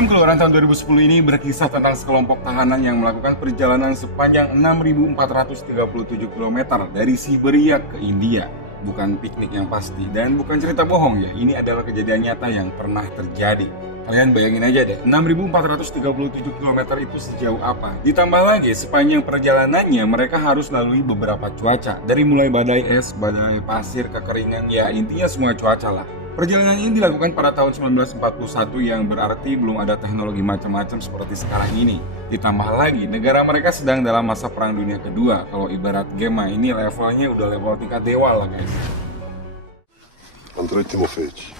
Film keluaran tahun 2010 ini berkisah tentang sekelompok tahanan yang melakukan perjalanan sepanjang 6.437 km dari Siberia ke India. Bukan piknik yang pasti dan bukan cerita bohong ya, ini adalah kejadian nyata yang pernah terjadi. Kalian bayangin aja deh, 6.437 km itu sejauh apa? Ditambah lagi, sepanjang perjalanannya mereka harus lalui beberapa cuaca. Dari mulai badai es, badai pasir, kekeringan, ya intinya semua cuaca lah. Perjalanan ini dilakukan pada tahun 1941 yang berarti belum ada teknologi macam-macam seperti sekarang ini. Ditambah lagi, negara mereka sedang dalam masa Perang Dunia Kedua. Kalau ibarat game ini levelnya udah level tingkat dewa lah guys. Andrei Timofeyevich.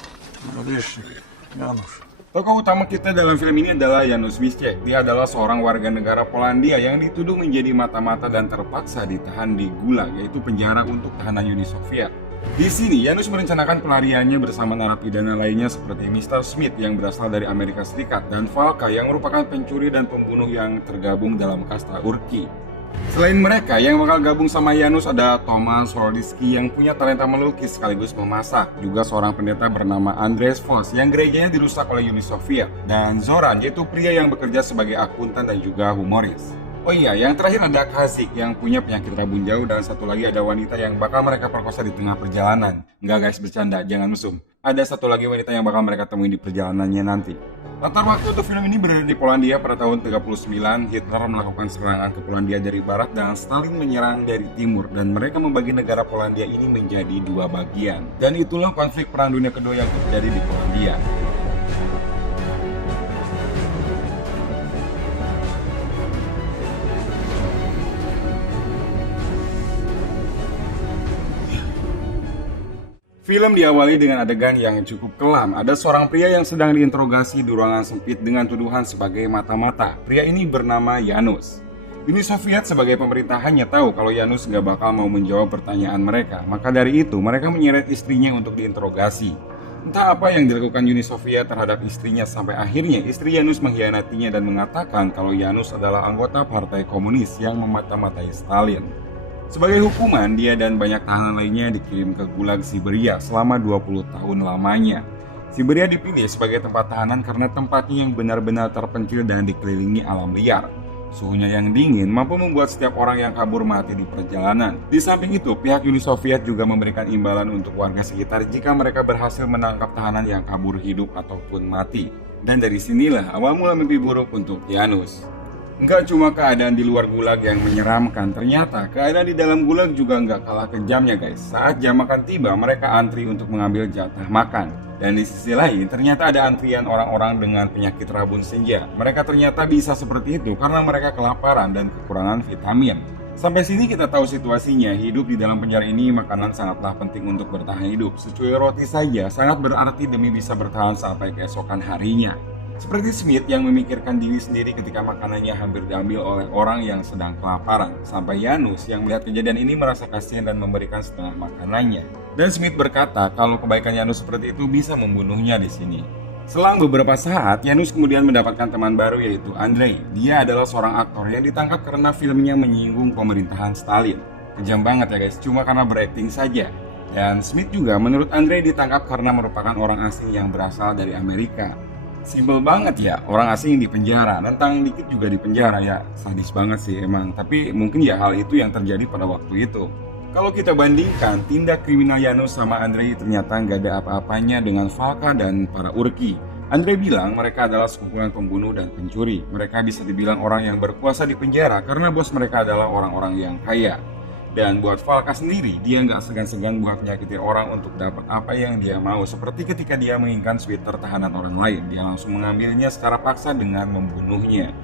Tokoh utama kita dalam film ini adalah Janusz Wyszek. Dia adalah seorang warga negara Polandia yang dituduh menjadi mata-mata dan terpaksa ditahan di Gulag, yaitu penjara untuk tahanan Uni Soviet. Di sini, Janusz merencanakan pelariannya bersama narapidana lainnya seperti Mr. Smith yang berasal dari Amerika Serikat dan Valka yang merupakan pencuri dan pembunuh yang tergabung dalam kasta Urki. Selain mereka, yang bakal gabung sama Janusz ada Thomas Holditsky yang punya talenta melukis sekaligus memasak, juga seorang pendeta bernama Andreas Voss yang gerejanya dirusak oleh Uni Soviet, dan Zoran yaitu pria yang bekerja sebagai akuntan dan juga humoris. Oh iya, yang terakhir ada Kazik yang punya penyakit rabun jauh dan satu lagi ada wanita yang bakal mereka perkosa di tengah perjalanan. Enggak guys, bercanda, jangan mesum. Ada satu lagi wanita yang bakal mereka temui di perjalanannya nanti. Latar waktu untuk film ini berada di Polandia pada tahun 39. Hitler melakukan serangan ke Polandia dari barat dan Stalin menyerang dari timur, dan mereka membagi negara Polandia ini menjadi dua bagian. Dan itulah konflik Perang Dunia Kedua yang terjadi di Polandia. Film diawali dengan adegan yang cukup kelam. Ada seorang pria yang sedang diinterogasi di ruangan sempit dengan tuduhan sebagai mata-mata. Pria ini bernama Janusz. Uni Soviet sebagai pemerintahannya tahu kalau Janusz gak bakal mau menjawab pertanyaan mereka. Maka dari itu mereka menyeret istrinya untuk diinterogasi. Entah apa yang dilakukan Uni Soviet terhadap istrinya sampai akhirnya istri Janusz mengkhianatinya dan mengatakan kalau Janusz adalah anggota partai komunis yang memata-matai Stalin. Sebagai hukuman, dia dan banyak tahanan lainnya dikirim ke Gulag Siberia selama 20 tahun lamanya. Siberia dipilih sebagai tempat tahanan karena tempatnya yang benar-benar terpencil dan dikelilingi alam liar. Suhunya yang dingin mampu membuat setiap orang yang kabur mati di perjalanan. Di samping itu, pihak Uni Soviet juga memberikan imbalan untuk warga sekitar jika mereka berhasil menangkap tahanan yang kabur hidup ataupun mati. Dan dari sinilah awal mula mimpi buruk untuk Janusz. Nggak cuma keadaan di luar gulag yang menyeramkan, ternyata keadaan di dalam gulag juga nggak kalah kejamnya guys. Saat jam makan tiba, mereka antri untuk mengambil jatah makan. Dan di sisi lain, ternyata ada antrian orang-orang dengan penyakit rabun senja. Mereka ternyata bisa seperti itu karena mereka kelaparan dan kekurangan vitamin. Sampai sini kita tahu situasinya, hidup di dalam penjara ini makanan sangatlah penting untuk bertahan hidup. Secuil roti saja sangat berarti demi bisa bertahan sampai keesokan harinya. Seperti Smith yang memikirkan diri sendiri ketika makanannya hampir diambil oleh orang yang sedang kelaparan. Sampai Janusz yang melihat kejadian ini merasa kasihan dan memberikan setengah makanannya. Dan Smith berkata kalau kebaikan Janusz seperti itu bisa membunuhnya di sini. Selang beberapa saat, Janusz kemudian mendapatkan teman baru yaitu Andrei. Dia adalah seorang aktor yang ditangkap karena filmnya menyinggung pemerintahan Stalin. Kejam banget ya guys, cuma karena berakting saja. Dan Smith juga menurut Andrei ditangkap karena merupakan orang asing yang berasal dari Amerika. Simpel banget ya, orang asing di penjara, nentang dikit juga di penjara ya, sadis banget sih emang. Tapi mungkin ya hal itu yang terjadi pada waktu itu. Kalau kita bandingkan, tindak kriminal Janusz sama Andrei ternyata nggak ada apa-apanya dengan Valka dan para Urki. Andrei bilang mereka adalah sekumpulan pembunuh dan pencuri. Mereka bisa dibilang orang yang berkuasa di penjara karena bos mereka adalah orang-orang yang kaya. Dan buat Valka sendiri, dia nggak segan-segan buat menyakiti orang untuk dapat apa yang dia mau. Seperti ketika dia menginginkan sweater tahanan orang lain, dia langsung mengambilnya secara paksa dengan membunuhnya.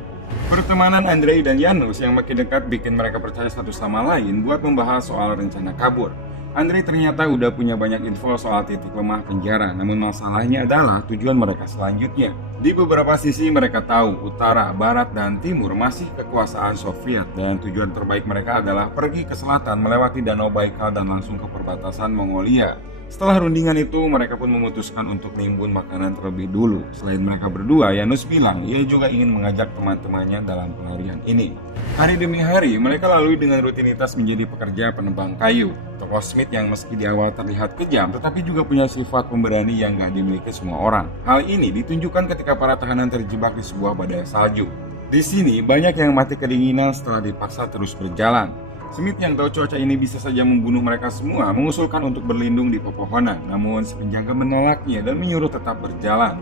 Pertemanan Andrei dan Janusz yang makin dekat bikin mereka percaya satu sama lain buat membahas soal rencana kabur. Andrei ternyata udah punya banyak info soal titik lemah penjara, namun masalahnya adalah tujuan mereka selanjutnya. Di beberapa sisi mereka tahu utara, barat, dan timur masih kekuasaan Soviet, dan tujuan terbaik mereka adalah pergi ke selatan melewati Danau Baikal dan langsung ke perbatasan Mongolia. Setelah rundingan itu, mereka pun memutuskan untuk nimbun makanan terlebih dulu. Selain mereka berdua, Janus bilang ia juga ingin mengajak teman-temannya dalam pelarian ini. Hari demi hari, mereka lalui dengan rutinitas menjadi pekerja penebang kayu. Tokoh Smith yang meski di awal terlihat kejam, tetapi juga punya sifat pemberani yang gak dimiliki semua orang. Hal ini ditunjukkan ketika para tahanan terjebak di sebuah badai salju. Di sini, banyak yang mati kedinginan setelah dipaksa terus berjalan. Smith yang tahu cuaca ini bisa saja membunuh mereka semua mengusulkan untuk berlindung di pepohonan, namun si penjaga menolaknya dan menyuruh tetap berjalan.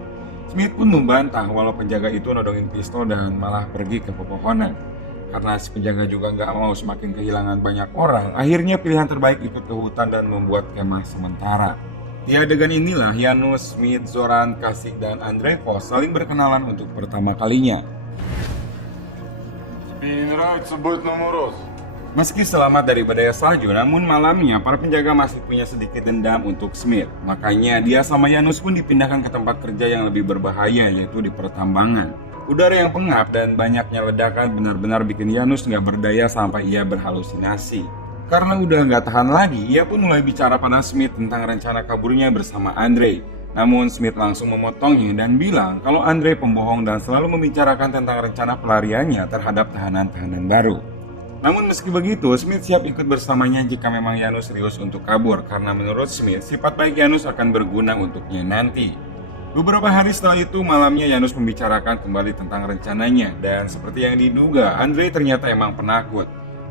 Smith pun membantah walau penjaga itu nodongin pistol dan malah pergi ke pepohonan. Karena si penjaga juga nggak mau semakin kehilangan banyak orang, akhirnya pilihan terbaik ikut ke hutan dan membuat kemah sementara. Di adegan inilah Janus, Smith, Zoran, Kasik, dan Andrejko saling berkenalan untuk pertama kalinya. Meski selamat dari badai salju, namun malamnya para penjaga masih punya sedikit dendam untuk Smith. Makanya dia sama Janus pun dipindahkan ke tempat kerja yang lebih berbahaya, yaitu di pertambangan. Udara yang pengap dan banyaknya ledakan benar-benar bikin Janus nggak berdaya sampai ia berhalusinasi. Karena udah nggak tahan lagi, ia pun mulai bicara pada Smith tentang rencana kaburnya bersama Andrei. Namun Smith langsung memotongnya dan bilang kalau Andrei pembohong dan selalu membicarakan tentang rencana pelariannya terhadap tahanan-tahanan baru. Namun meski begitu, Smith siap ikut bersamanya jika memang Janus serius untuk kabur, karena menurut Smith, sifat baik Janus akan berguna untuknya nanti. Beberapa hari setelah itu, malamnya Janus membicarakan kembali tentang rencananya, dan seperti yang diduga, Andrei ternyata emang penakut.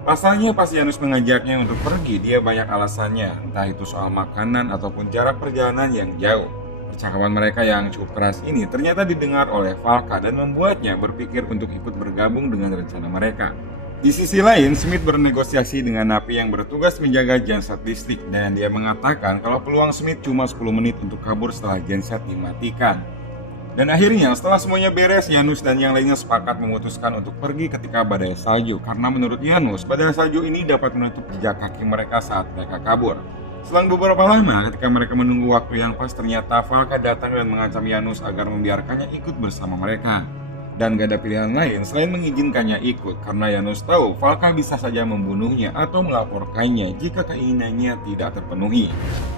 Pasalnya pas Janus mengajaknya untuk pergi, dia banyak alasannya, entah itu soal makanan ataupun jarak perjalanan yang jauh. Percakapan mereka yang cukup keras ini ternyata didengar oleh Valka dan membuatnya berpikir untuk ikut bergabung dengan rencana mereka. Di sisi lain, Smith bernegosiasi dengan napi yang bertugas menjaga genset listrik dan dia mengatakan kalau peluang Smith cuma 10 menit untuk kabur setelah genset dimatikan. Dan akhirnya setelah semuanya beres, Janus dan yang lainnya sepakat memutuskan untuk pergi ketika badai salju karena menurut Janus, badai salju ini dapat menutup jejak kaki mereka saat mereka kabur. Selang beberapa lama, ketika mereka menunggu waktu yang pas, ternyata Valka datang dan mengancam Janus agar membiarkannya ikut bersama mereka. Dan gak ada pilihan lain selain mengizinkannya ikut karena Janus tahu Valka bisa saja membunuhnya atau melaporkannya jika keinginannya tidak terpenuhi.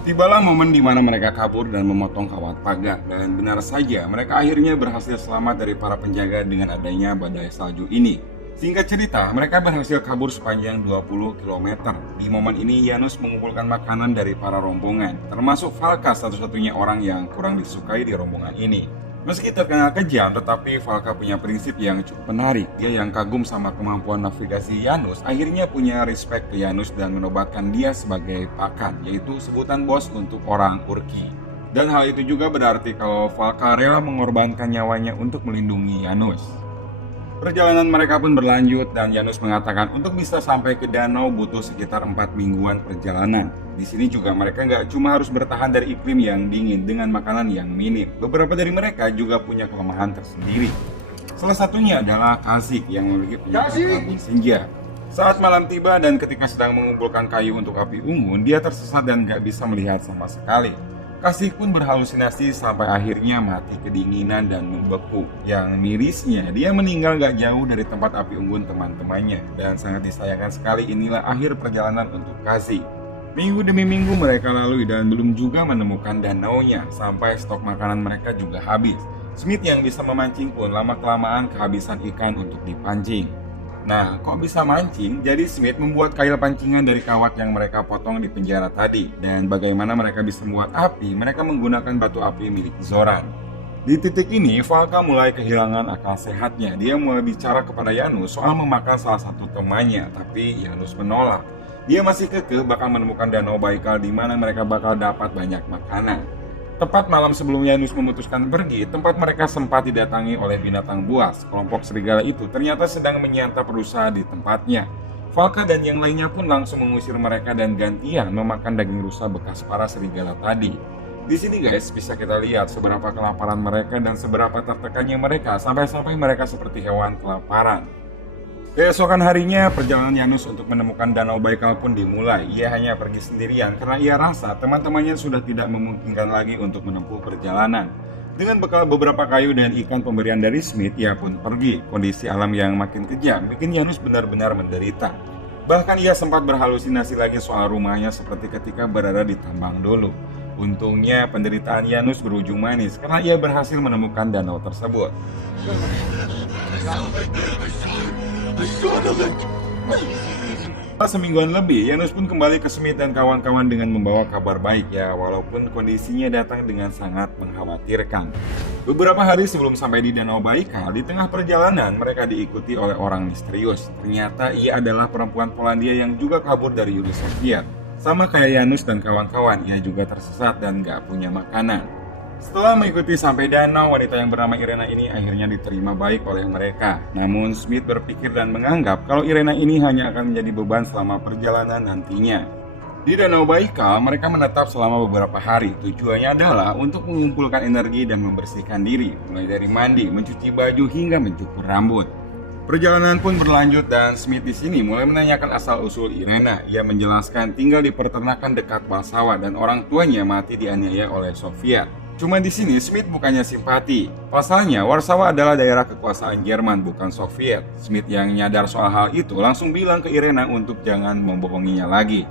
Tibalah momen di mana mereka kabur dan memotong kawat pagar, dan benar saja mereka akhirnya berhasil selamat dari para penjaga dengan adanya badai salju ini. Singkat cerita, mereka berhasil kabur sepanjang 20 km. Di momen ini Janus mengumpulkan makanan dari para rombongan, termasuk Valka satu-satunya orang yang kurang disukai di rombongan ini. Meski terkenal kejam, tetapi Valka punya prinsip yang cukup menarik. Dia yang kagum sama kemampuan navigasi Janus, akhirnya punya respect ke Janus dan menobatkan dia sebagai pakan, yaitu sebutan bos untuk orang Urki. Dan hal itu juga berarti kalau Valka rela mengorbankan nyawanya untuk melindungi Janus. Perjalanan mereka pun berlanjut dan Janus mengatakan untuk bisa sampai ke danau butuh sekitar 4 mingguan perjalanan. Di sini juga mereka nggak cuma harus bertahan dari iklim yang dingin dengan makanan yang minim. Beberapa dari mereka juga punya kelemahan tersendiri. Salah satunya adalah Kasik yang memiliki penyakit senja. Saat malam tiba dan ketika sedang mengumpulkan kayu untuk api unggun, dia tersesat dan nggak bisa melihat sama sekali. Kasik pun berhalusinasi sampai akhirnya mati kedinginan dan membeku. Yang mirisnya, dia meninggal gak jauh dari tempat api unggun teman-temannya. Dan sangat disayangkan sekali, inilah akhir perjalanan untuk Kasik. Minggu demi minggu mereka lalui dan belum juga menemukan danaunya, sampai stok makanan mereka juga habis. Smith yang bisa memancing pun lama-kelamaan kehabisan ikan untuk dipancing. Nah, kok bisa mancing? Jadi Smith membuat kail pancingan dari kawat yang mereka potong di penjara tadi. Dan bagaimana mereka bisa membuat api? Mereka menggunakan batu api milik Zoran. Di titik ini, Valka mulai kehilangan akal sehatnya. Dia mulai bicara kepada Janus soal memakan salah satu temannya, tapi Janus menolak. Dia masih kekeh bakal menemukan danau Baikal di mana mereka bakal dapat banyak makanan. Tepat malam sebelum Janus memutuskan pergi, tempat mereka sempat didatangi oleh binatang buas. Kelompok serigala itu ternyata sedang menyantap rusa di tempatnya. Valka dan yang lainnya pun langsung mengusir mereka dan gantian memakan daging rusa bekas para serigala tadi. Di sini guys, bisa kita lihat seberapa kelaparan mereka dan seberapa tertekannya mereka sampai-sampai mereka seperti hewan kelaparan. Keesokan harinya, perjalanan Janus untuk menemukan Danau Baikal pun dimulai. Ia hanya pergi sendirian karena ia rasa teman-temannya sudah tidak memungkinkan lagi untuk menempuh perjalanan. Dengan bekal beberapa kayu dan ikan pemberian dari Smith, ia pun pergi. Kondisi alam yang makin kejam bikin Janus benar-benar menderita. Bahkan ia sempat berhalusinasi lagi soal rumahnya seperti ketika berada di tambang dulu. Untungnya penderitaan Janus berujung manis karena ia berhasil menemukan danau tersebut. Setelah semingguan lebih, Janus pun kembali ke Smith dan kawan-kawan dengan membawa kabar baik ya, walaupun kondisinya datang dengan sangat mengkhawatirkan. Beberapa hari sebelum sampai di Danau Baikal, di tengah perjalanan mereka diikuti oleh orang misterius. Ternyata ia adalah perempuan Polandia yang juga kabur dari Uni Soviet. Sama kayak Janus dan kawan-kawan, ia juga tersesat dan gak punya makanan. Setelah mengikuti sampai danau, wanita yang bernama Irena ini akhirnya diterima baik oleh mereka. Namun Smith berpikir dan menganggap kalau Irena ini hanya akan menjadi beban selama perjalanan nantinya. Di Danau Baikal, mereka menetap selama beberapa hari. Tujuannya adalah untuk mengumpulkan energi dan membersihkan diri, mulai dari mandi, mencuci baju, hingga mencukur rambut. Perjalanan pun berlanjut dan Smith di sini mulai menanyakan asal-usul Irena. Ia menjelaskan tinggal di peternakan dekat Warsawa dan orang tuanya mati dianiaya oleh Soviet. Cuma di sini Smith bukannya simpati. Pasalnya Warsawa adalah daerah kekuasaan Jerman bukan Soviet. Smith yang nyadar soal hal itu langsung bilang ke Irena untuk jangan membohonginya lagi.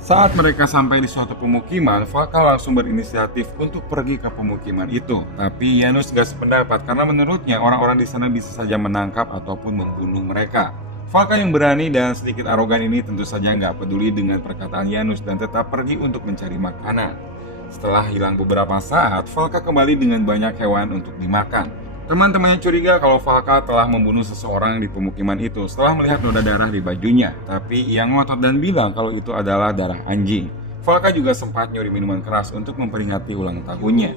Saat mereka sampai di suatu pemukiman, Falka langsung berinisiatif untuk pergi ke pemukiman itu. Tapi Janus gak sependapat karena menurutnya orang-orang di sana bisa saja menangkap ataupun membunuh mereka. Falka yang berani dan sedikit arogan ini tentu saja gak peduli dengan perkataan Janus dan tetap pergi untuk mencari makanan. Setelah hilang beberapa saat, Falka kembali dengan banyak hewan untuk dimakan. Teman-temannya curiga kalau Falka telah membunuh seseorang di pemukiman itu setelah melihat noda darah di bajunya. Tapi ia ngotot dan bilang kalau itu adalah darah anjing. Falka juga sempat nyuri minuman keras untuk memperingati ulang tahunnya.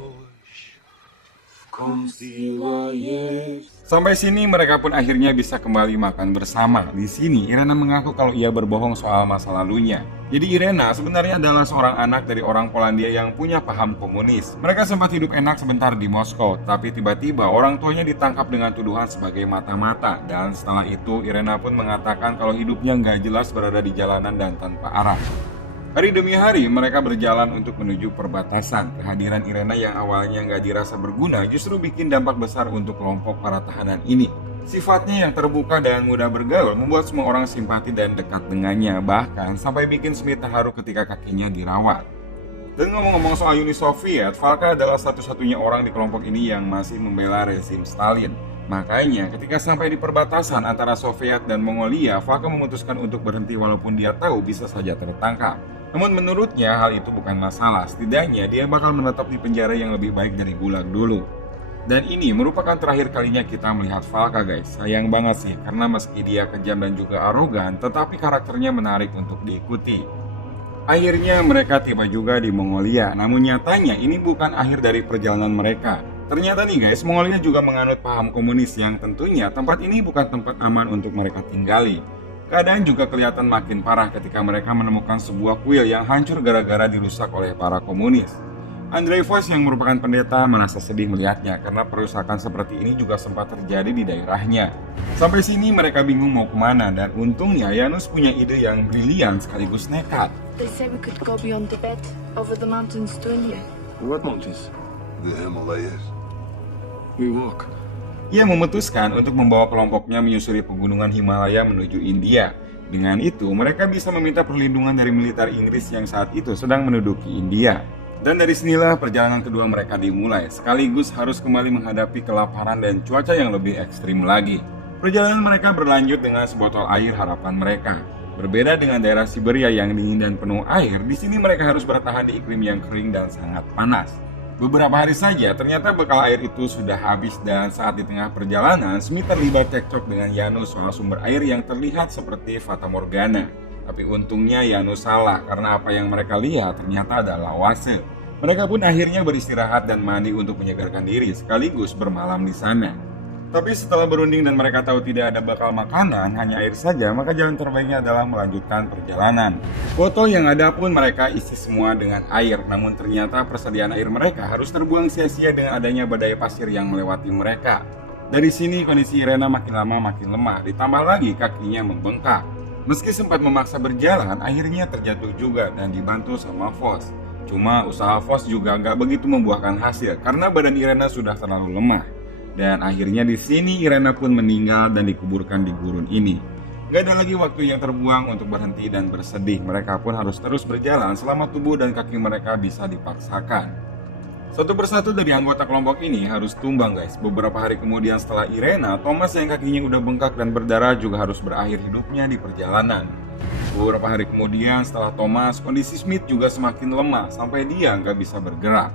Sampai sini mereka pun akhirnya bisa kembali makan bersama. Di sini Irena mengaku kalau ia berbohong soal masa lalunya. Jadi Irena sebenarnya adalah seorang anak dari orang Polandia yang punya paham komunis. Mereka sempat hidup enak sebentar di Moskow, tapi tiba-tiba orang tuanya ditangkap dengan tuduhan sebagai mata-mata. Dan setelah itu Irena pun mengatakan kalau hidupnya nggak jelas berada di jalanan dan tanpa arah. Hari demi hari mereka berjalan untuk menuju perbatasan. Kehadiran Irena yang awalnya nggak dirasa berguna justru bikin dampak besar untuk kelompok para tahanan ini. Sifatnya yang terbuka dan mudah bergaul membuat semua orang simpati dan dekat dengannya, bahkan sampai bikin Smith terharu ketika kakinya dirawat. Dan ngomong-ngomong soal Uni Soviet, Falka adalah satu-satunya orang di kelompok ini yang masih membela rezim Stalin. Makanya ketika sampai di perbatasan antara Soviet dan Mongolia, Falka memutuskan untuk berhenti walaupun dia tahu bisa saja tertangkap. Namun menurutnya hal itu bukan masalah, setidaknya dia bakal menetap di penjara yang lebih baik dari gulag dulu. Dan ini merupakan terakhir kalinya kita melihat Falka guys. Sayang banget sih, karena meski dia kejam dan juga arogan, tetapi karakternya menarik untuk diikuti. Akhirnya mereka tiba juga di Mongolia, namun nyatanya ini bukan akhir dari perjalanan mereka. Ternyata nih guys, Mongolia juga menganut paham komunis yang tentunya tempat ini bukan tempat aman untuk mereka tinggali. Keadaan juga kelihatan makin parah ketika mereka menemukan sebuah kuil yang hancur gara-gara dirusak oleh para komunis. Andrei Voss yang merupakan pendeta merasa sedih melihatnya karena perusakan seperti ini juga sempat terjadi di daerahnya. Sampai sini mereka bingung mau kemana dan untungnya Janus punya ide yang brilian sekaligus nekat. They say we could go beyond Tibet, over the mountains to India. What mountains? The Himalayas. We walk. Ia memutuskan untuk membawa kelompoknya menyusuri pegunungan Himalaya menuju India. Dengan itu, mereka bisa meminta perlindungan dari militer Inggris yang saat itu sedang menduduki India. Dan dari sinilah perjalanan kedua mereka dimulai, sekaligus harus kembali menghadapi kelaparan dan cuaca yang lebih ekstrim lagi. Perjalanan mereka berlanjut dengan sebotol air harapan mereka. Berbeda dengan daerah Siberia yang dingin dan penuh air, di sini mereka harus bertahan di iklim yang kering dan sangat panas. Beberapa hari saja, ternyata bekal air itu sudah habis dan saat di tengah perjalanan, Smith terlibat cekcok dengan Janus soal sumber air yang terlihat seperti Fata Morgana. Tapi untungnya Janus salah karena apa yang mereka lihat ternyata adalah oase. Mereka pun akhirnya beristirahat dan mandi untuk menyegarkan diri sekaligus bermalam di sana. Tapi setelah berunding dan mereka tahu tidak ada bakal makanan, hanya air saja, maka jalan terbaiknya adalah melanjutkan perjalanan. Botol yang ada pun mereka isi semua dengan air, namun ternyata persediaan air mereka harus terbuang sia-sia dengan adanya badai pasir yang melewati mereka. Dari sini kondisi Irena makin lama makin lemah, ditambah lagi kakinya membengkak. Meski sempat memaksa berjalan, akhirnya terjatuh juga dan dibantu sama Voss. Cuma usaha Voss juga gak begitu membuahkan hasil karena badan Irena sudah terlalu lemah. Dan akhirnya di sini Irena pun meninggal dan dikuburkan di gurun ini. Gak ada lagi waktu yang terbuang untuk berhenti dan bersedih. Mereka pun harus terus berjalan selama tubuh dan kaki mereka bisa dipaksakan. Satu persatu dari anggota kelompok ini harus tumbang guys. Beberapa hari kemudian setelah Irena, Thomas yang kakinya udah bengkak dan berdarah juga harus berakhir hidupnya di perjalanan. Beberapa hari kemudian setelah Thomas, kondisi Smith juga semakin lemah sampai dia nggak bisa bergerak.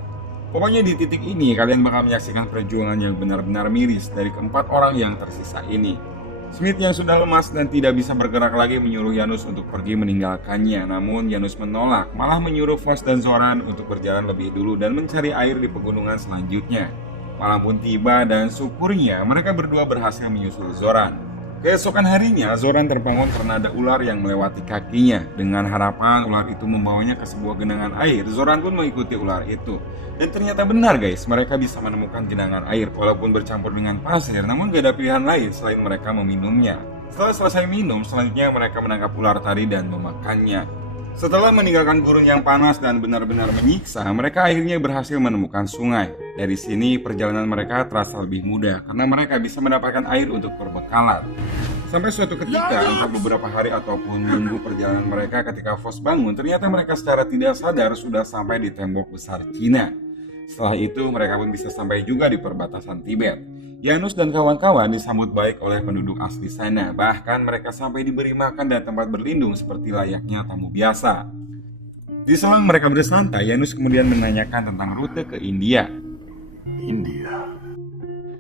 Pokoknya di titik ini kalian bakal menyaksikan perjuangan yang benar-benar miris dari keempat orang yang tersisa ini. Smith yang sudah lemas dan tidak bisa bergerak lagi menyuruh Janus untuk pergi meninggalkannya. Namun Janus menolak, malah menyuruh Voss dan Zoran untuk berjalan lebih dulu dan mencari air di pegunungan selanjutnya. Malam pun tiba dan syukurnya mereka berdua berhasil menyusul Zoran. Keesokan harinya, Zoran terbangun karena ada ular yang melewati kakinya. Dengan harapan ular itu membawanya ke sebuah genangan air, Zoran pun mengikuti ular itu. Dan ternyata benar guys, mereka bisa menemukan genangan air walaupun bercampur dengan pasir, namun gak ada pilihan lain selain mereka meminumnya. Setelah selesai minum, selanjutnya mereka menangkap ular tadi dan memakannya. Setelah meninggalkan gurun yang panas dan benar-benar menyiksa, mereka akhirnya berhasil menemukan sungai. Dari sini perjalanan mereka terasa lebih mudah karena mereka bisa mendapatkan air untuk perbekalan. Sampai suatu ketika, entah beberapa hari ataupun minggu perjalanan mereka, ketika Voss bangun, ternyata mereka secara tidak sadar sudah sampai di tembok besar Cina. Setelah itu mereka pun bisa sampai juga di perbatasan Tibet. Janus dan kawan-kawan disambut baik oleh penduduk asli sana. Bahkan mereka sampai diberi makan dan tempat berlindung seperti layaknya tamu biasa. Di selang mereka bersantai, Janus kemudian menanyakan tentang rute ke India. India.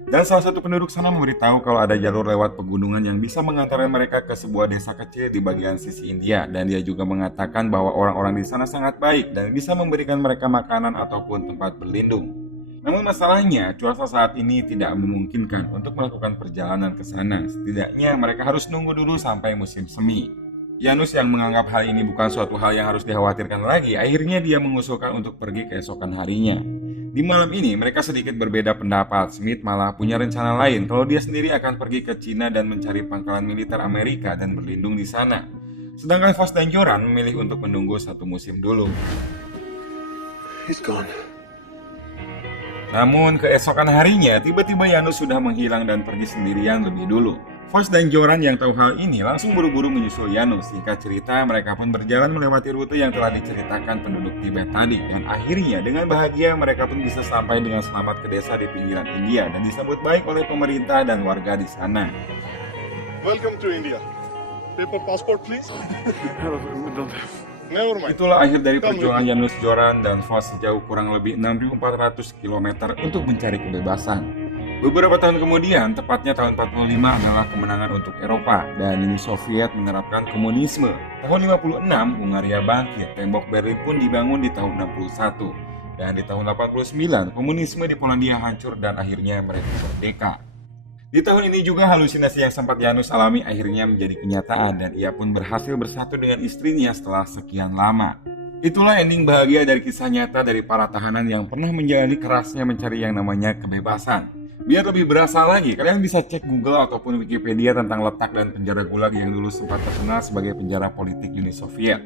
Dan salah satu penduduk sana memberitahu kalau ada jalur lewat pegunungan yang bisa mengantarkan mereka ke sebuah desa kecil di bagian sisi India. Dan dia juga mengatakan bahwa orang-orang di sana sangat baik dan bisa memberikan mereka makanan ataupun tempat berlindung. Namun masalahnya, cuaca saat ini tidak memungkinkan untuk melakukan perjalanan ke sana. Setidaknya mereka harus nunggu dulu sampai musim semi. Janus yang menganggap hal ini bukan suatu hal yang harus dikhawatirkan lagi, akhirnya dia mengusulkan untuk pergi keesokan harinya. Di malam ini mereka sedikit berbeda pendapat. Smith malah punya rencana lain kalau dia sendiri akan pergi ke Cina dan mencari pangkalan militer Amerika dan berlindung di sana. Sedangkan Voss dan Zoran memilih untuk menunggu satu musim dulu. He's gone. Namun keesokan harinya tiba-tiba Janus sudah menghilang dan pergi sendirian lebih dulu. Voss dan Zoran yang tahu hal ini langsung buru-buru menyusul Janus. Singkat cerita, mereka pun berjalan melewati rute yang telah diceritakan penduduk Tibet tadi. Dan akhirnya dengan bahagia mereka pun bisa sampai dengan selamat ke desa di pinggiran India dan disambut baik oleh pemerintah dan warga di sana. Welcome to India. Paper passport, please. We don't have. Never mind. Itulah akhir dari perjuangan Janus, Zoran, dan Voss sejauh kurang lebih 6.400 km untuk mencari kebebasan. Beberapa tahun kemudian, tepatnya tahun 45 adalah kemenangan untuk Eropa dan Uni Soviet menerapkan komunisme. Tahun 56, Hungaria bangkit, tembok Berlin pun dibangun di tahun 61. Dan di tahun 89, komunisme di Polandia hancur dan akhirnya mereka merdeka. Di tahun ini juga halusinasi yang sempat Janus alami akhirnya menjadi kenyataan dan ia pun berhasil bersatu dengan istrinya setelah sekian lama. Itulah ending bahagia dari kisah nyata dari para tahanan yang pernah menjalani kerasnya mencari yang namanya kebebasan. Biar lebih berasa lagi, kalian bisa cek Google ataupun Wikipedia tentang letak dan penjara Gulag yang dulu sempat terkenal sebagai penjara politik Uni Soviet.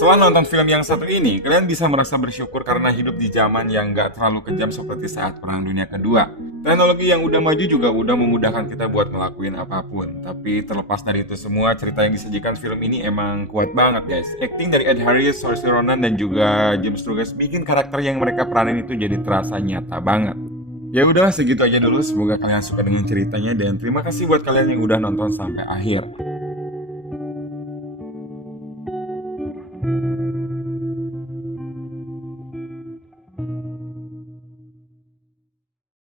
Setelah nonton film yang satu ini, kalian bisa merasa bersyukur karena hidup di zaman yang gak terlalu kejam seperti saat Perang Dunia Kedua. Teknologi yang udah maju juga udah memudahkan kita buat ngelakuin apapun. Tapi terlepas dari itu semua, cerita yang disajikan film ini emang kuat banget guys. Acting dari Ed Harris, Saoirse Ronan, dan juga James Sturges bikin karakter yang mereka peranin itu jadi terasa nyata banget. Ya udah, segitu aja dulu. Semoga kalian suka dengan ceritanya dan terima kasih buat kalian yang udah nonton sampai akhir.